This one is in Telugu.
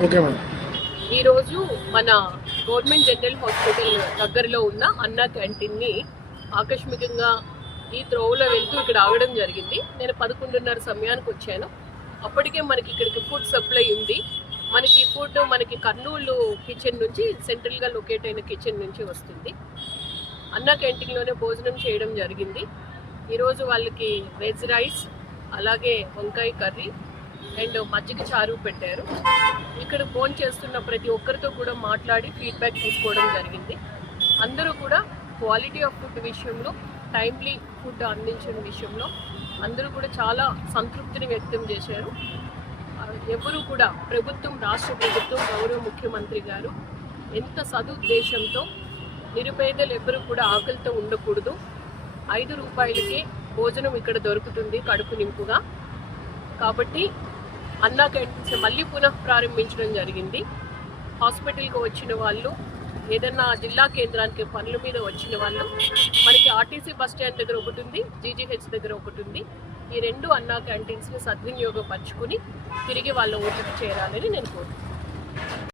ఈరోజు మన గవర్నమెంట్ జనరల్ హాస్పిటల్ దగ్గరలో ఉన్న అన్నా క్యాంటీన్ని ఆకస్మికంగా ఈ త్రోవలో వెళ్తూ ఇక్కడ ఆగడం జరిగింది. నేను 11:30 సమయానికి వచ్చాను. అప్పటికే మనకి ఇక్కడికి ఫుడ్ సప్లై ఉంది. మనకి ఫుడ్ మనకి కర్నూలు కిచెన్ నుంచి సెంట్రల్గా లొకేట్ అయిన కిచెన్ నుంచి వస్తుంది. అన్నా క్యాంటీన్లోనే భోజనం చేయడం జరిగింది. ఈరోజు వాళ్ళకి వెజ్ రైస్, అలాగే వంకాయ కర్రీ అండ్ మజ్జిగ చారు పెట్టారు. ఇక్కడ ఫోన్ చేస్తున్న ప్రతి ఒక్కరితో కూడా మాట్లాడి ఫీడ్బ్యాక్ తీసుకోవడం జరిగింది. అందరూ కూడా క్వాలిటీ ఆఫ్ ఫుడ్ విషయంలో, టైమ్లీ ఫుడ్ అందించిన విషయంలో అందరూ కూడా చాలా సంతృప్తిని వ్యక్తం చేశారు. ఎవరు కూడా ప్రభుత్వం, రాష్ట్ర ప్రభుత్వం, గౌరవ ముఖ్యమంత్రి గారు ఎంత సదుద్దేశంతో నిరుపేదలు ఎవరు కూడా ఆకలితో ఉండకూడదు, 5 రూపాయలకే భోజనం ఇక్కడ దొరుకుతుంది కడుపు నింపుగా. కాబట్టి అన్నా క్యాంటీన్స్ మళ్ళీ పునః ప్రారంభించడం జరిగింది. హాస్పిటల్కి వచ్చిన వాళ్ళు, ఏదన్నా జిల్లా కేంద్రానికి పనుల మీద వచ్చిన వాళ్ళు, మనకి ఆర్టీసీ బస్ స్టాండ్ దగ్గర ఒకటి ఉంది, జీజీహెచ్ దగ్గర ఒకటి ఉంది. ఈ 2 అన్నా క్యాంటీన్స్ని సద్వినియోగపరచుకుని తిరిగి వాళ్ళ ఊళ్ళకి చేరాలని నేను కోరుతున్నాను.